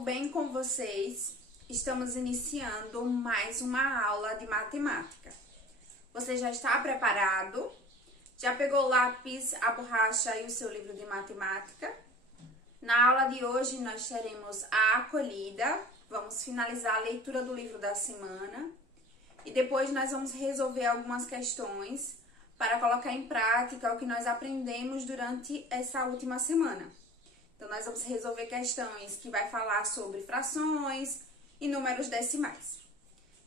tudo bem com vocês? Estamos iniciando mais uma aula de matemática. Você já está preparado? Já pegou o lápis, a borracha e o seu livro de matemática? Na aula de hoje nós teremos a acolhida, vamos finalizar a leitura do livro da semana e depois nós vamos resolver algumas questões para colocar em prática o que nós aprendemos durante essa última semana. Então, nós vamos resolver questões que vai falar sobre frações e números decimais.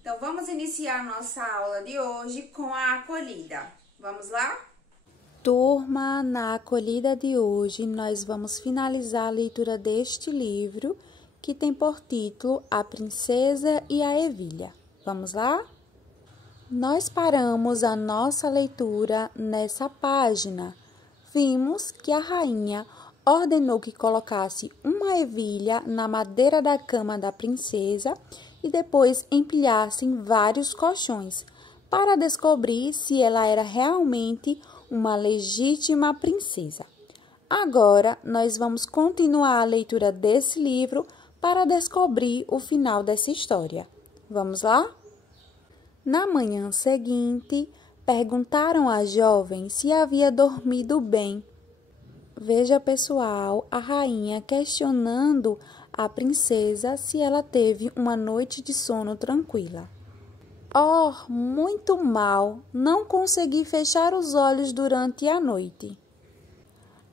Então, vamos iniciar a nossa aula de hoje com a acolhida. Vamos lá? Turma, na acolhida de hoje, nós vamos finalizar a leitura deste livro, que tem por título A Princesa e a Ervilha. Vamos lá? Nós paramos a nossa leitura nessa página. Vimos que a rainha ordenou que colocasse uma ervilha na madeira da cama da princesa e depois empilhassem vários colchões para descobrir se ela era realmente uma legítima princesa. Agora, nós vamos continuar a leitura desse livro para descobrir o final dessa história. Vamos lá? Na manhã seguinte, perguntaram à jovem se havia dormido bem. Veja, pessoal, a rainha questionando a princesa se ela teve uma noite de sono tranquila. Oh, muito mal! Não consegui fechar os olhos durante a noite.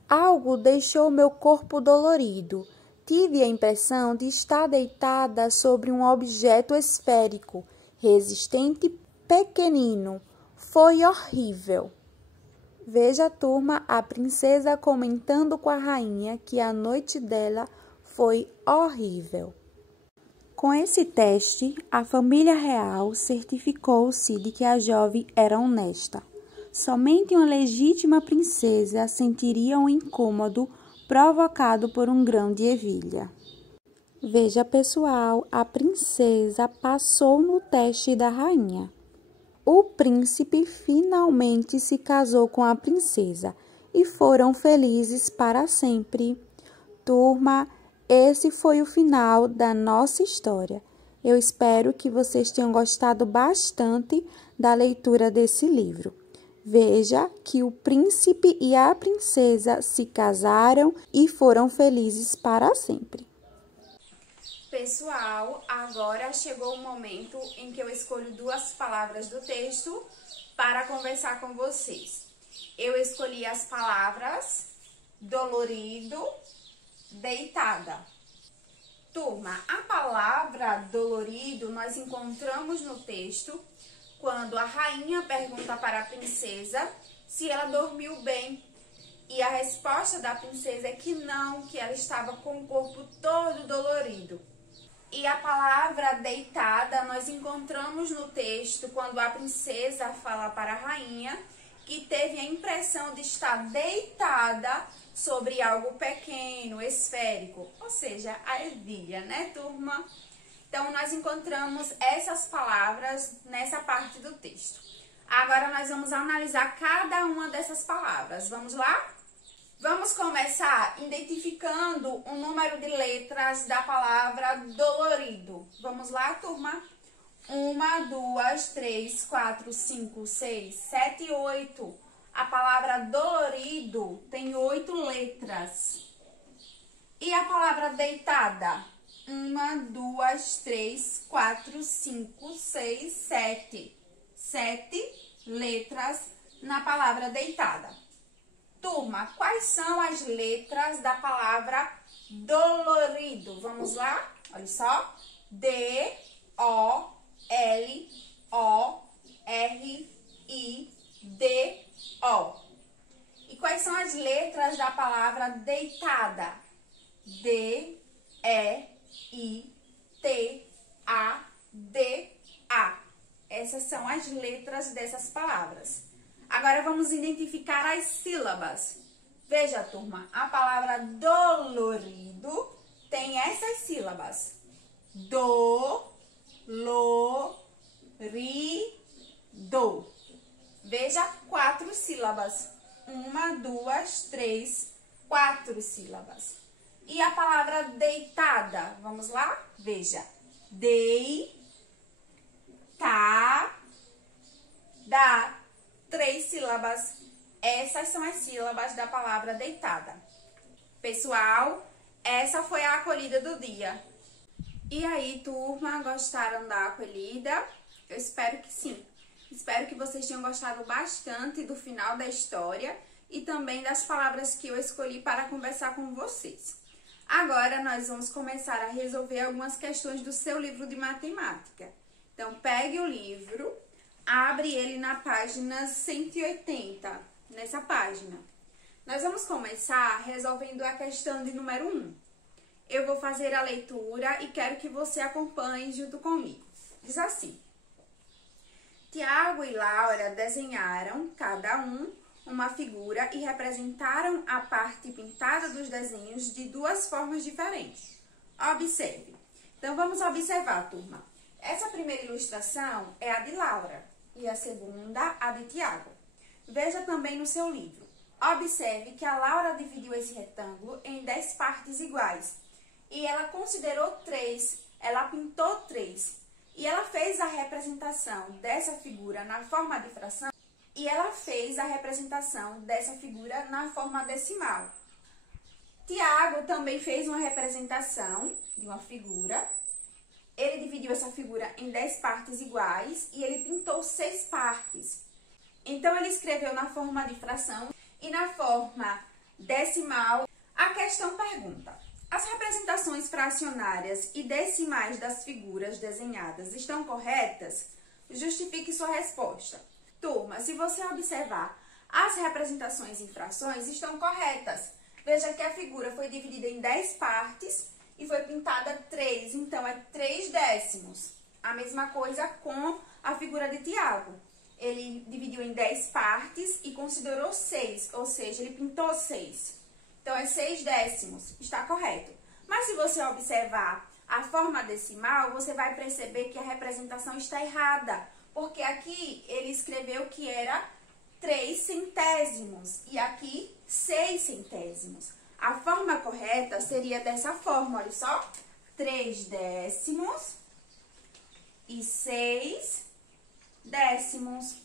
Algo deixou meu corpo dolorido. Tive a impressão de estar deitada sobre um objeto esférico, resistente e pequenino. Foi horrível. Veja, turma, a princesa comentando com a rainha que a noite dela foi horrível. Com esse teste, a família real certificou-se de que a jovem era honesta. Somente uma legítima princesa sentiria um incômodo provocado por um grão de ervilha. Veja, pessoal, a princesa passou no teste da rainha. O príncipe finalmente se casou com a princesa e foram felizes para sempre. Turma, esse foi o final da nossa história. Eu espero que vocês tenham gostado bastante da leitura desse livro. Veja que o príncipe e a princesa se casaram e foram felizes para sempre. Pessoal, agora chegou o momento em que eu escolho duas palavras do texto para conversar com vocês. Eu escolhi as palavras dolorido, deitada. Turma, a palavra dolorido nós encontramos no texto quando a rainha pergunta para a princesa se ela dormiu bem. E a resposta da princesa é que não, que ela estava com o corpo todo dolorido. E a palavra deitada nós encontramos no texto quando a princesa fala para a rainha que teve a impressão de estar deitada sobre algo pequeno, esférico, ou seja, a ervilha, né, turma? Então, nós encontramos essas palavras nessa parte do texto. Agora, nós vamos analisar cada uma dessas palavras. Vamos lá? Vamos começar identificando o número de letras da palavra dolorido. Vamos lá, turma? 1, 2, 3, 4, 5, 6, 7, 8. A palavra dolorido tem 8 letras. E a palavra deitada? 1, 2, 3, 4, 5, 6, 7. 7 letras na palavra deitada. Turma, quais são as letras da palavra dolorido? Vamos lá? Olha só. D, O, L, O, R, I, D, O. E quais são as letras da palavra deitada? D, E, I, T, A, D, A. Essas são as letras dessas palavras. Agora, vamos identificar as sílabas. Veja, turma, a palavra dolorido tem essas sílabas. Do, lo, ri, do. Veja, 4 sílabas. 1, 2, 3, 4 sílabas. E a palavra deitada, vamos lá? Veja, deitada, 3 sílabas. Essas são as sílabas da palavra deitada. Pessoal, essa foi a acolhida do dia. E aí, turma, gostaram da acolhida? Eu espero que sim. Espero que vocês tenham gostado bastante do final da história e também das palavras que eu escolhi para conversar com vocês. Agora, nós vamos começar a resolver algumas questões do seu livro de matemática. Então, pegue o livro, abre ele na página 180, nessa página. Nós vamos começar resolvendo a questão de número 1. Eu vou fazer a leitura e quero que você acompanhe junto comigo. Diz assim: Tiago e Laura desenharam, cada um, uma figura e representaram a parte pintada dos desenhos de 2 formas diferentes. Observe. Então, vamos observar, turma. Essa primeira ilustração é a de Laura e a segunda, a de Tiago. Veja também no seu livro. Observe que a Laura dividiu esse retângulo em 10 partes iguais. E ela considerou 3, ela pintou 3. E ela fez a representação dessa figura na forma de fração. E ela fez a representação dessa figura na forma decimal. Tiago também fez uma representação de uma figura. Ele dividiu essa figura em 10 partes iguais e ele pintou 6 partes. Então, ele escreveu na forma de fração e na forma decimal. A questão pergunta: as representações fracionárias e decimais das figuras desenhadas estão corretas? Justifique sua resposta. Turma, se você observar, as representações em frações estão corretas. Veja que a figura foi dividida em 10 partes e foi pintada 3, então é 3 décimos. A mesma coisa com a figura de Tiago. Ele dividiu em 10 partes e considerou 6, ou seja, ele pintou 6. Então, é 6 décimos, está correto. Mas se você observar a forma decimal, você vai perceber que a representação está errada. Porque aqui ele escreveu que era 3 centésimos e aqui 6 centésimos. A forma correta seria dessa forma, olha só. 3 décimos e 6 décimos.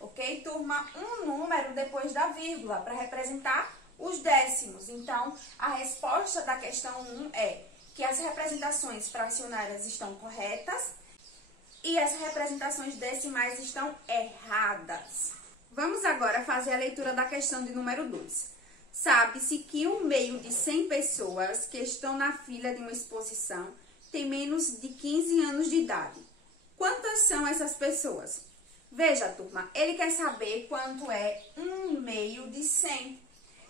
Ok, turma? Um número depois da vírgula para representar os décimos. Então, a resposta da questão 1 é que as representações fracionárias estão corretas e as representações decimais estão erradas. Vamos agora fazer a leitura da questão de número 2. Sabe-se que um meio de 100 pessoas que estão na fila de uma exposição tem menos de 15 anos de idade. Quantas são essas pessoas? Veja, turma, ele quer saber quanto é um meio de 100.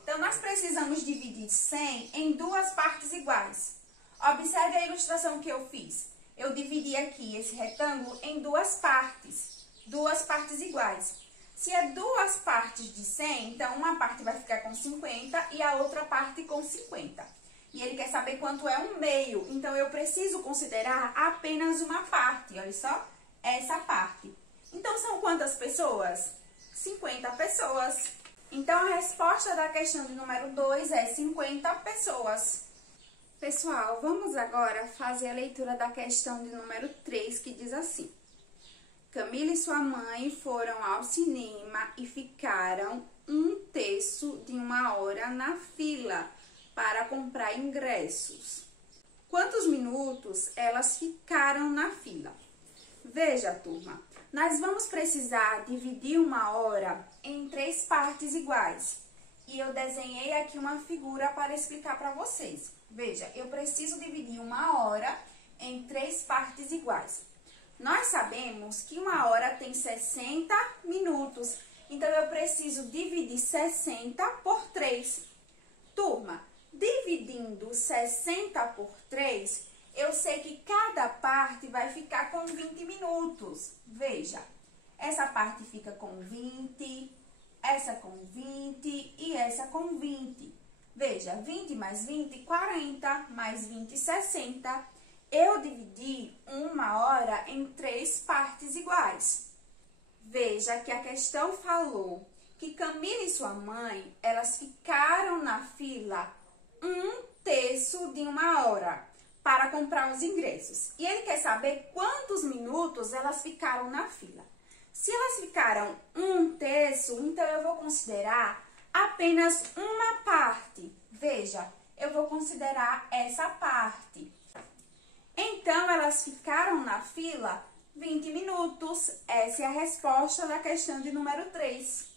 Então, nós precisamos dividir 100 em 2 partes iguais. Observe a ilustração que eu fiz. Eu dividi aqui esse retângulo em 2 partes iguais. Se é 2 partes de 100, então uma parte vai ficar com 50 e a outra parte com 50. E ele quer saber quanto é um meio, então eu preciso considerar apenas uma parte, olha só, essa parte. Então, são quantas pessoas? 50 pessoas. Então, a resposta da questão de número 2 é 50 pessoas. Pessoal, vamos agora fazer a leitura da questão de número 3, que diz assim: Camila e sua mãe foram ao cinema e ficaram 1/3 de uma hora na fila para comprar ingressos. Quantos minutos elas ficaram na fila? Veja, turma, nós vamos precisar dividir uma hora em 3 partes iguais. E eu desenhei aqui uma figura para explicar para vocês. Veja, eu preciso dividir uma hora em 3 partes iguais. Nós sabemos que uma hora tem 60 minutos. Então, eu preciso dividir 60 por 3. Turma, dividindo 60 por 3, eu sei que cada parte vai ficar com 20 minutos. Veja, essa parte fica com 20, essa com 20 e essa com 20. Veja, 20 mais 20, 40, mais 20, 60. Eu dividi uma hora em 3 partes iguais. Veja que a questão falou que Camila e sua mãe, elas ficaram na fila 1 terço de uma hora para comprar os ingressos. E ele quer saber quantos minutos elas ficaram na fila. Se elas ficaram um terço, então eu vou considerar apenas uma parte. Veja, eu vou considerar essa parte. Então, elas ficaram na fila 20 minutos. Essa é a resposta da questão de número 3.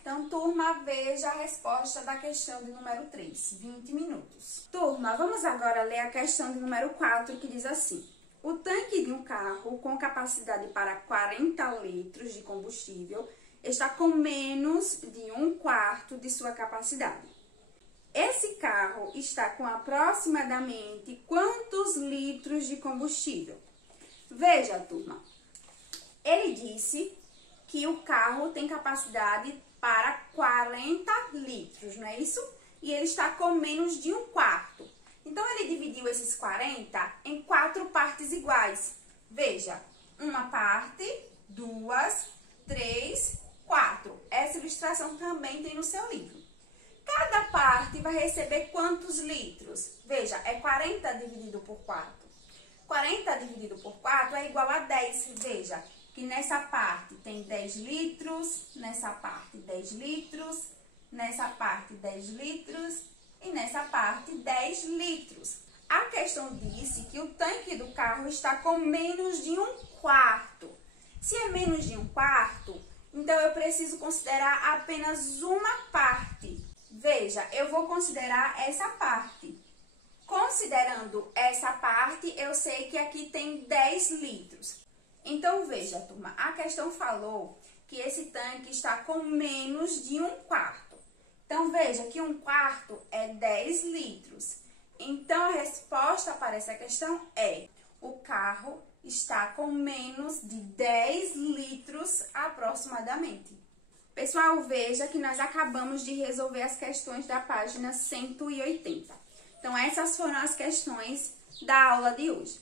Então, turma, veja a resposta da questão de número 3, 20 minutos. Turma, vamos agora ler a questão de número 4, que diz assim: o tanque de um carro com capacidade para 40 litros de combustível está com menos de 1/4 de sua capacidade. Esse carro está com aproximadamente quantos litros de combustível? Veja, turma, ele disse que o carro tem capacidade para 40 litros, não é isso? E ele está com menos de 1/4. Então, ele dividiu esses 40 em 4 partes iguais. Veja, uma parte, 2, 3, 4. Essa ilustração também tem no seu livro. Cada parte vai receber quantos litros? Veja, é 40 dividido por 4. 40 dividido por 4 é igual a 10. Veja que nessa parte tem 10 litros, nessa parte 10 litros, nessa parte 10 litros e nessa parte 10 litros. A questão disse que o tanque do carro está com menos de 1/4. Se é menos de 1/4, então eu preciso considerar apenas uma parte. Veja, eu vou considerar essa parte. Considerando essa parte, eu sei que aqui tem 10 litros. Então, veja, turma, a questão falou que esse tanque está com menos de 1/4. Então, veja que 1/4 é 10 litros. Então, a resposta para essa questão é: o carro está com menos de 10 litros aproximadamente. Pessoal, veja que nós acabamos de resolver as questões da página 180. Então, essas foram as questões da aula de hoje.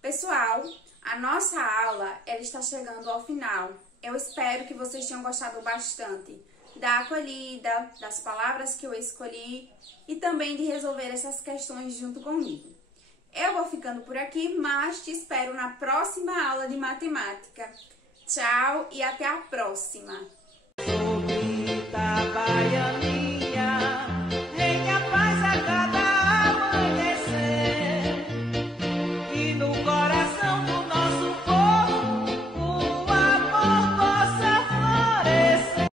Pessoal, a nossa aula ela está chegando ao final. Eu espero que vocês tenham gostado bastante da acolhida, das palavras que eu escolhi e também de resolver essas questões junto comigo. Eu vou ficando por aqui, mas te espero na próxima aula de matemática. Tchau e até a próxima!